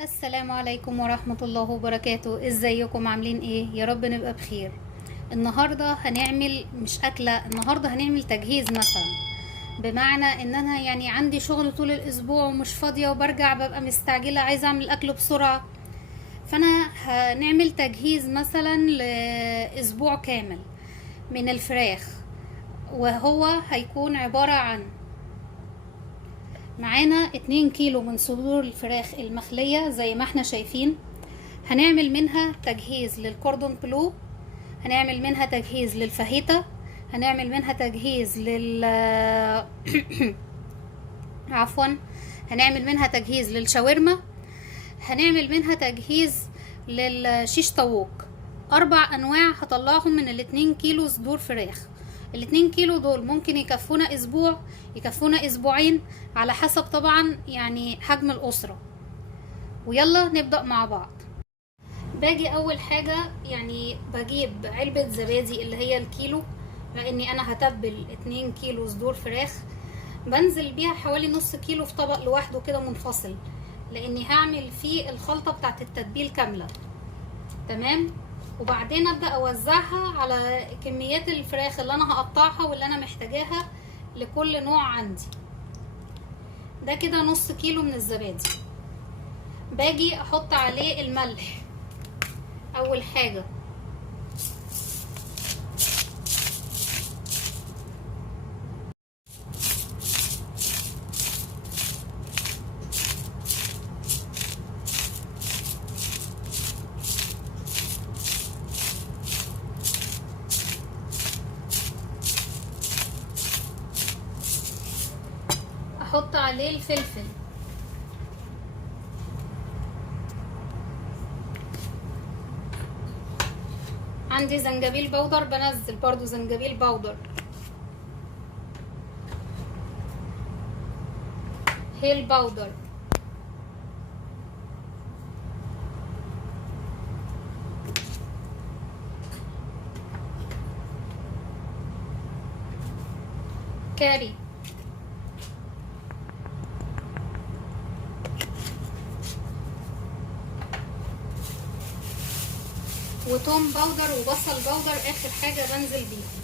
السلام عليكم ورحمة الله وبركاته. ازيكم عاملين ايه؟ يا رب نبقى بخير. النهاردة هنعمل مش أكلة، النهاردة هنعمل تجهيز مثلا. بمعنى ان انا يعني عندي شغل طول الاسبوع ومش فاضية وبرجع ببقى مستعجلة عايزة اعمل اكل بسرعة. فانا هنعمل تجهيز مثلا لاسبوع كامل من الفراخ، وهو هيكون عبارة عن معانا 2 كيلو من صدور الفراخ المخلية زي ما احنا شايفين. هنعمل منها تجهيز للكوردون بلو، هنعمل منها تجهيز للفاهيتا، هنعمل منها تجهيز عفوا، هنعمل منها تجهيز للشاورما، هنعمل منها تجهيز للشيش طاووق. 4 انواع هطلعهم من ال2 كيلو صدور فراخ. ال2 كيلو دول ممكن يكفونا اسبوع، يكفونا اسبوعين، على حسب طبعا يعني حجم الاسرة. ويلا نبدأ مع بعض. باجي اول حاجة يعني بجيب علبة زبادي اللي هي الكيلو، لاني انا هتبل 2 كيلو صدور فراخ. بنزل بيها حوالي نص كيلو في طبق لوحده كده منفصل، لاني هعمل فيه الخلطة بتاعت التتبيل كاملة. تمام. وبعدين ابدأ اوزعها على كميات الفراخ اللي انا هقطعها واللي انا محتاجاها لكل نوع عندي. ده كده نص كيلو من الزبادي. باجي احط عليه الملح اول حاجة. احط عليه الفلفل، عندي زنجبيل بودر بنزل برضو زنجبيل بودر، هيل بودر، كاري، وتوم بودر وبصل بودر اخر حاجة بنزل بيها.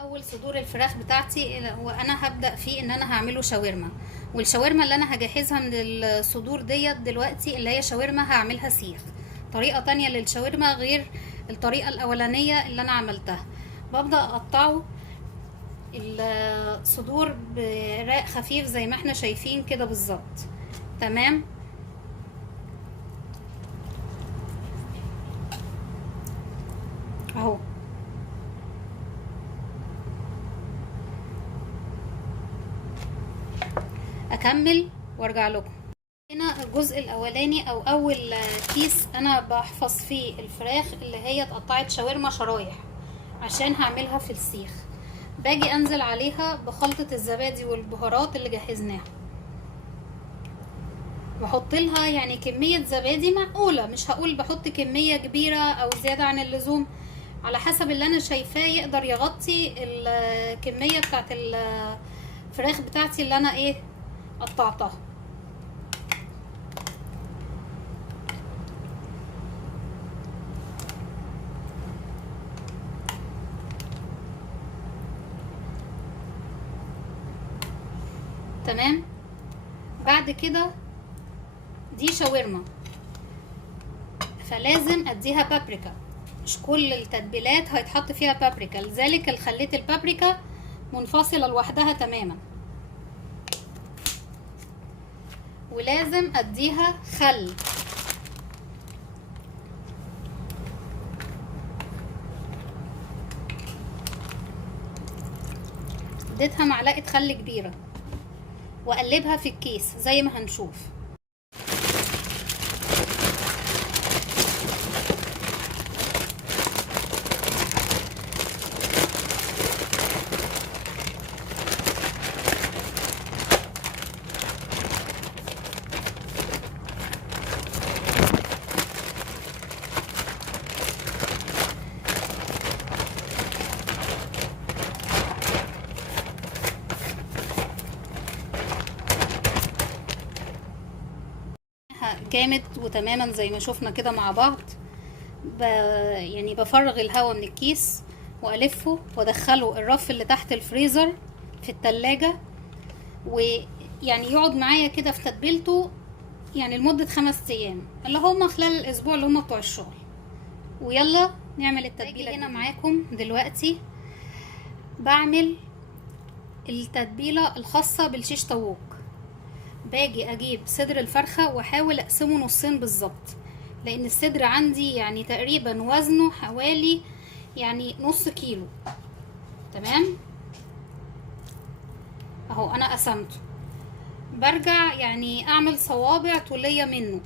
اول صدور الفراخ بتاعتي وانا هبدأ فيه ان انا هعمله شاورما. والشاورما اللي انا هجهزها من الصدور ديت دلوقتي اللي هي شاورما هعملها سيخ، طريقة تانية للشاورما غير الطريقة الاولانية اللي انا عملتها. ببدأ اقطعه الصدور براق خفيف زي ما احنا شايفين كده بالظبط. تمام. اهو. اكمل وارجع لكم. هنا الجزء الاولاني او اول كيس انا بحفظ فيه الفراخ اللي هي اتقطعت شاورما شرايح عشان هعملها في السيخ. باجي انزل عليها بخلطة الزبادي والبهارات اللي جهزناها، بحط لها يعني كمية زبادي معقولة، مش هقول بحط كمية كبيرة او زيادة عن اللزوم، على حسب اللي انا شايفاه يقدر يغطي الكمية بتاعت الفراخ بتاعتي اللي انا ايه قطعتها. تمام. بعد كده دي شاورما، فلازم اديها بابريكا، مش كل التتبيلات هيتحط فيها بابريكا، لذلك خليت البابريكا منفصلة لوحدها تماما. ولازم اديها خل، اديتها معلقة خل كبيرة واقلبها في الكيس زي ما هنشوف. جامد وتماما زي ما شفنا كده مع بعض. يعني بفرغ الهواء من الكيس والفه وادخله الرف اللي تحت الفريزر في التلاجة، ويعني يقعد معايا كده في تتبيلته يعني لمدة 5 ايام اللي هما خلال الاسبوع اللي هما بتوع الشغل. ويلا نعمل التتبيلة. هنا معاكم دلوقتي بعمل التتبيلة الخاصة بالشيش طاووق. باجي اجيب صدر الفرخة واحاول اقسمه نصين بالظبط، لان الصدر عندي يعني تقريبا وزنه حوالي يعني نص كيلو. تمام اهو انا قسمته. برجع يعني اعمل صوابع طولية منه،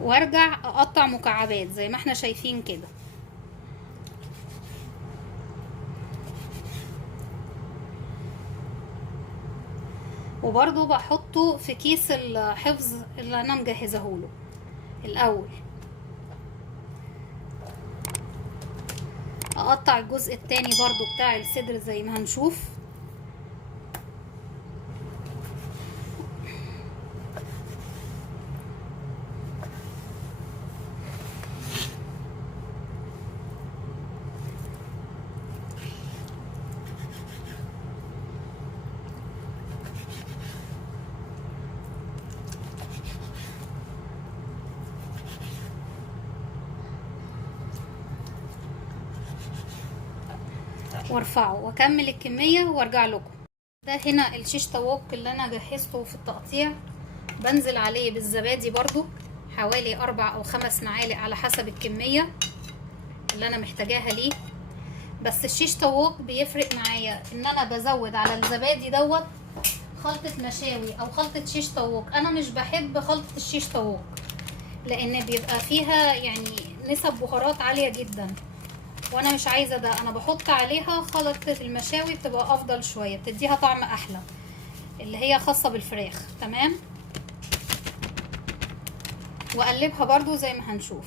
وارجع اقطع مكعبات زي ما احنا شايفين كده. وبرضو بحطه في كيس الحفظ اللي انا مجهزهوله الاول. اقطع الجزء التاني برضو بتاع الصدر زي ما هنشوف. وارفعه واكمل الكمية وارجع لكم. ده هنا الشيش طاووق اللي انا جهزته في التقطيع. بنزل عليه بالزبادي برضو حوالي 4 أو 5 معالق على حسب الكمية اللي انا محتاجاها ليه. بس الشيش طاووق بيفرق معايا ان انا بزود على الزبادي دوت خلطة مشاوي او خلطة شيش طاووق. انا مش بحب خلطة الشيش طاووق لان بيبقى فيها يعني نسب بهارات عالية جدا، وانا مش عايزة ده. انا بحط عليها خلطة المشاوي بتبقى افضل شوية، بتديها طعم احلى، اللي هي خاصة بالفراخ. تمام. واقلبها برضو زي ما هنشوف.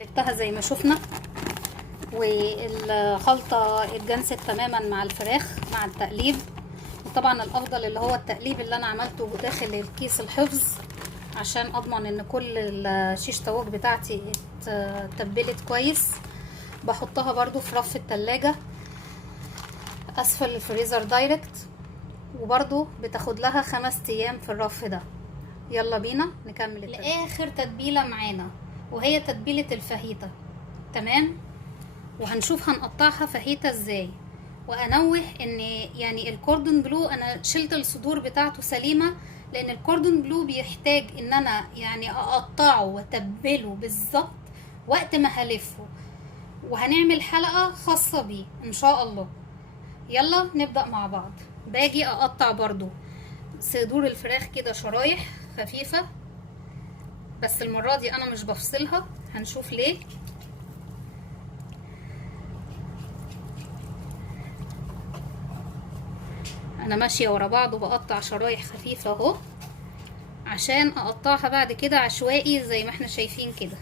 قلبتها زي ما شفنا، والخلطة اتجانست تماما مع الفراخ مع التقليب. وطبعا الافضل اللي هو التقليب اللي انا عملته داخل الكيس الحفظ عشان اضمن ان كل الشيش طاووق بتاعتي اتبلت كويس. بحطها برضو في رف التلاجة اسفل الفريزر دايركت، وبرضو بتاخد لها 5 ايام في الرف ده. يلا بينا نكمل اخر تتبيلة معانا، وهي تتبيلة الفاهيتا. تمام. وهنشوف هنقطعها فاهيتا ازاي. وانوه ان يعني الكوردون بلو انا شلت الصدور بتاعته سليمة، لان الكوردون بلو بيحتاج ان انا يعني اقطعه واتبله بالظبط وقت ما هلفه، وهنعمل حلقة خاصة بيه ان شاء الله. يلا نبدأ مع بعض. باجي اقطع برضو صدور الفراخ كده شرايح خفيفة، بس المرة دي انا مش بفصلها، هنشوف ليه. انا ماشية ورا بعض وبقطع شرايح خفيفة اهو، عشان اقطعها بعد كده عشوائي زي ما احنا شايفين كده.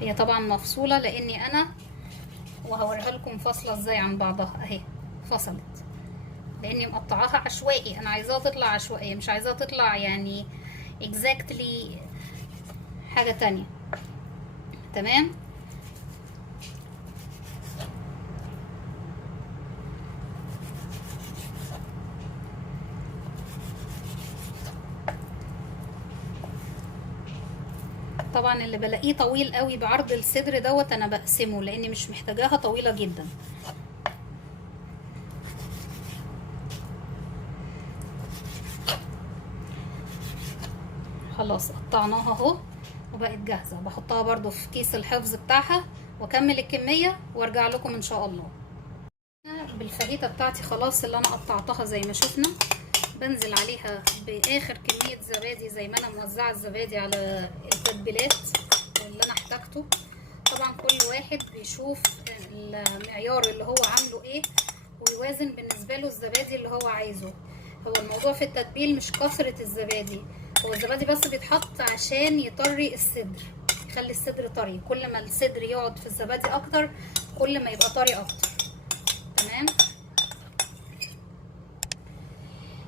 هي طبعا مفصولة لاني انا وهوريها لكم فاصلة ازاي عن بعضها اهي. فصلت لاني مقطعاها عشوائي. انا عايزاها تطلع عشوائية، مش عايزاها تطلع يعني exactly حاجة تانية. تمام. طبعا اللي بلاقيه طويل قوي بعرض الصدر دوت انا بقسمه لاني مش محتاجاها طويلة جدا. خلاص قطعناها اهو وبقت جاهزة. بحطها برضو في كيس الحفظ بتاعها واكمل الكمية وارجع لكم ان شاء الله. بالفاهيتا بتاعتي خلاص اللي انا قطعتها زي ما شفنا، بنزل عليها باخر كمية زبادي زي ما انا موزعة الزبادي على التتبيلات اللي انا احتاجته. طبعا كل واحد بيشوف المعيار اللي هو عامله ايه ويوازن بالنسبة له الزبادي اللي هو عايزه. هو الموضوع في التتبيل مش كثرة الزبادي، هو الزبادي بس بيتحط عشان يطري الصدر، يخلي الصدر طري. كل ما الصدر يقعد في الزبادي اكتر كل ما يبقى طري اكتر. تمام.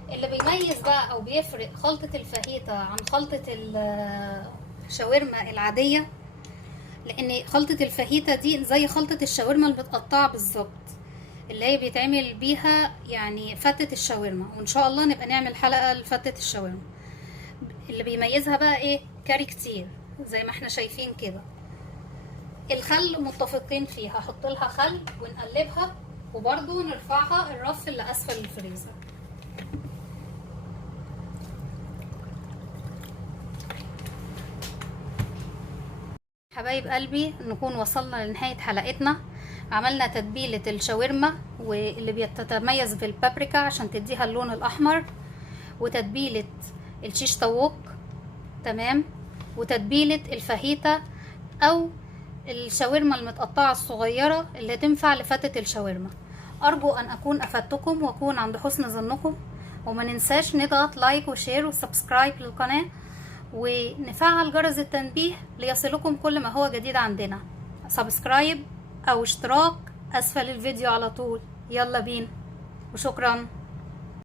اللي بيميز بقى او بيفرق خلطة الفاهيتا عن خلطة الشاورما العادية، لان خلطة الفاهيتا دي زي خلطة الشاورما المتقطعة بالظبط، اللي هي بيتعمل بيها يعني فتة الشاورما، وان شاء الله نبقى نعمل حلقة لفتة الشاورما. اللي بيميزها بقى ايه؟ كاري كتير زي ما احنا شايفين كده. الخل متفقين فيها، هحط لها خل ونقلبها وبرضو نرفعها الرف اللي اسفل الفريزر. حبايب قلبي نكون وصلنا لنهاية حلقتنا. عملنا تتبيلة الشاورما واللي بيتميز بالبابريكا عشان تديها اللون الاحمر، وتتبيلة الشيش طاووق، تمام، وتتبيلة الفاهيتا او الشاورما المتقطعة الصغيرة اللي تنفع لفتة الشاورما. ارجو ان اكون افدتكم واكون عند حسن ظنكم، وما ننساش نضغط لايك وشير وسبسكرايب للقناة ونفعل جرس التنبيه ليصلكم كل ما هو جديد عندنا. سبسكرايب او اشتراك اسفل الفيديو على طول. يلا بينا وشكرا.